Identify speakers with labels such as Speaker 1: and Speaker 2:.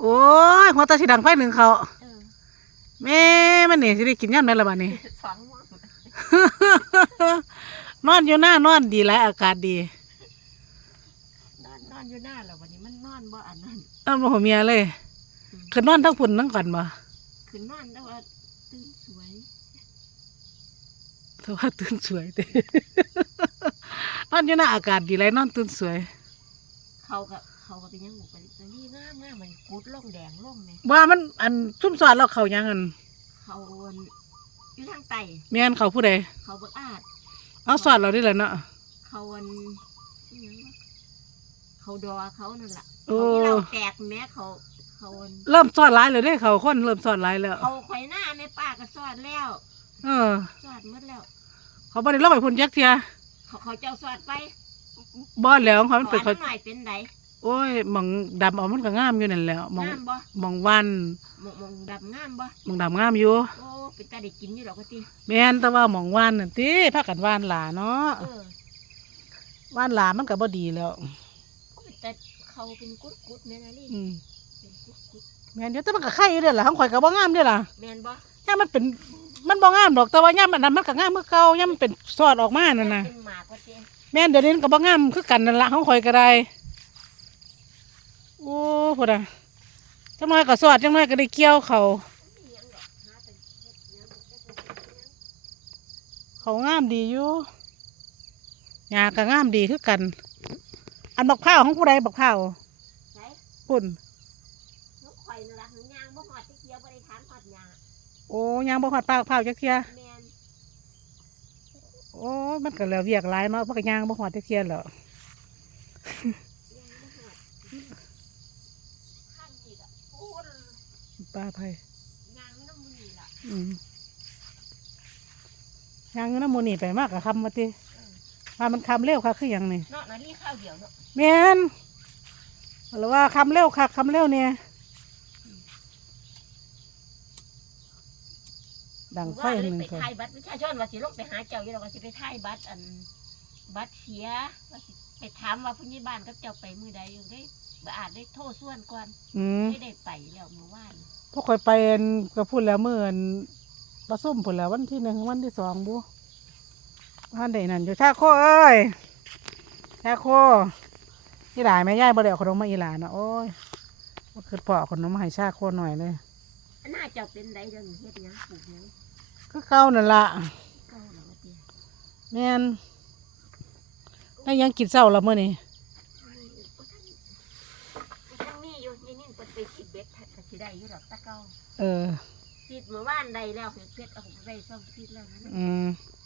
Speaker 1: โอ้ยหัวตาสีดังไฟหนึ่งเขา
Speaker 2: เออ
Speaker 1: แม่มันนี่สิได้กินย่ำได้ละบ้านี้
Speaker 2: สองโมง
Speaker 1: นอนอยู่หน้านอนดีหลายอากาศดี
Speaker 2: นอนนอนอยู่หน้าแล้ววันนี้มันนอนบ่อันนั้น
Speaker 1: เอ้าบ่หัวเมียเลยคือนอนทั้งพุ่นทั้งก่อนบ่
Speaker 2: คือนอนแล้วว่าตื่นสวย
Speaker 1: แต่ว่าตื่นสวยเด้นอนอยู่หน้าอากาศดีหลายนอนตื่นสวย
Speaker 2: เขากับ เขาก็เป็นยังบุกไปตนี่งามงามมันกุดล่องแดงล่องเนี่ย
Speaker 1: ว่ามันอันซุ่มสอดเราเขายังอัน
Speaker 2: เขาอันอยู่ทางใต้
Speaker 1: แม่นเขาผู้ใด
Speaker 2: เขาบักอาด
Speaker 1: เอาสอดเราได้แหละเนาะ
Speaker 2: เขาอันอิหยังวะเขาดอเขานั่นแหละ
Speaker 1: โอ้
Speaker 2: เขาที่เราแตกแม้เขาเขาอัน
Speaker 1: เริ่มสอดหลายเลยเด้เขาคนเริ่มสอดหลายแล้ว
Speaker 2: เขาข่อยหน้าแม่ป้าก็สอดแล้ว
Speaker 1: เออ
Speaker 2: สอดหมดแล้ว
Speaker 1: เขาบ่ได้เล่าไปพุ่นยักเทีย
Speaker 2: เขาเขาเจ้าสอดไป
Speaker 1: บ่แล้วเขามันเป็น
Speaker 2: ข
Speaker 1: เขา
Speaker 2: อหน่อยเป็นได
Speaker 1: โอ้ยหมองดำเอามันก็งามอยู่นั่นแหล้วหมอง
Speaker 2: งามบ่
Speaker 1: หมองวัน
Speaker 2: มองมองดำงามบ่
Speaker 1: หมองดำงามอยู่
Speaker 2: โอ้เป็นตาได้กินอยู่ดอกก็ติ
Speaker 1: แม่นแต่ว่าหมองวันนั่นติพากันวานหลาเนาะ
Speaker 2: เออ
Speaker 1: วานหลามันก็บ่ดีแล้ว
Speaker 2: แต่เขาเป็นกุดกุดๆแม่นอะลี่
Speaker 1: อืม
Speaker 2: เป็นกุดกุด
Speaker 1: แม่นอยู่แต่มันก็ไข่อยู่เด้อล่ะของข่อยก็บ่งามเด้อล่ะ
Speaker 2: ๆแม่นบ่
Speaker 1: ย่ามมันเป็นมันบ่งามดอกแต่ว่าย่ามอันนั้นมันก็งามคือเก่าย่ามมันเป็นสอดออกมานั่นน่ะ
Speaker 2: เป็นหมากว่าติ
Speaker 1: แม่นเดี๋ยวนี้มันก็บ่งามคือกันนั่นล่ะของข่อยก็ได้ โอ้พุ่นน่ะจังน้อยก็สอดจังน้อยก็ได้เกี่ยวเขา
Speaker 2: มีหยังดอกหาแต่เฮ็ดหยังบ่ได้เป็นหยัง
Speaker 1: เขางามดีอยู่หญ้าก็งามดีคือกัน อันบักพร้าวของผู้ใดบักพร้าว
Speaker 2: ใช่
Speaker 1: ปุ่น
Speaker 2: นกข่อยนั่นล่ะหางยางบ่ฮอดที่เกี่ยวบ่ได้ถามฮอดหยัง
Speaker 1: โอ้ยางบ่ฮอดปากพร้าวจักเที่ย
Speaker 2: แม่น
Speaker 1: โอ้ มันก็แล้วเวียกหลายเนาะเพราะก็ยางบ่ฮอดจักเที่ยแล้ว
Speaker 2: ยางบ่ฮอดข้างนี้ล่ะโอ้ ย
Speaker 1: ป้าไผ
Speaker 2: ยางน้ำมือนี่ล่ะ
Speaker 1: อืมยางเงินน้ำหมูนี่ไปมากกับคำมาติว่ามันคำเร็วค่ะคือหยังนี่
Speaker 2: เนาะนาลีข้าวเดียวเนาะ
Speaker 1: แม่นหรือว่าคำเร็วค่ะคำเร็วเนี่ยดังไฟ
Speaker 2: ว่าเลย
Speaker 1: หนึ่ง
Speaker 2: ไป
Speaker 1: ค่ะ
Speaker 2: ถ่ายบัตรประชาชนว่าสิลงไปหาเจ้าอยู่แล้วว่าสิไปถ่ายบัตรอันบัตรเสียว่าสิไปถามว่าผู้ใหญ่บ้านกับเจ้าไปมือใดอยู่ได้บ่อาจได้โทษส่วนก่อน
Speaker 1: อืม
Speaker 2: ไม่ได้ไปแล้วเมื่อวาน
Speaker 1: พวกคอยไปอันก็พูดแล้วเมื่ออันประซุ่มผุนแล้ววันที่หนึ่งวันที่สองบุวันใดนั่นอยู่ชาโคเอ้ยชาโคอีหลายแม่ย่ายบ่ได้เอาขนมมาอีหลานนะโอ้ยว่าคือปอกขนมมาให้ชาโคหน่อยเลย
Speaker 2: อันน่าเจ้าเป็นใดเดี๋ยวนี้เฮ็ดหยังปลูกหยัง
Speaker 1: ก็เก่านั่นละ
Speaker 2: เก้าแล้วว่าติ
Speaker 1: แม่นแล้วยังกินเศร้าละเมื่อนี้
Speaker 2: ยังมีอยู่นี่นี่ เปิดไปคิดเบ็ดก็สิได้อยู่ดอกตะเก้า
Speaker 1: เออ
Speaker 2: คิดเมื่อวานใดแล้วเฮ็ดเพชรเอาไปซ่อมคิดแล้วนะ
Speaker 1: อืม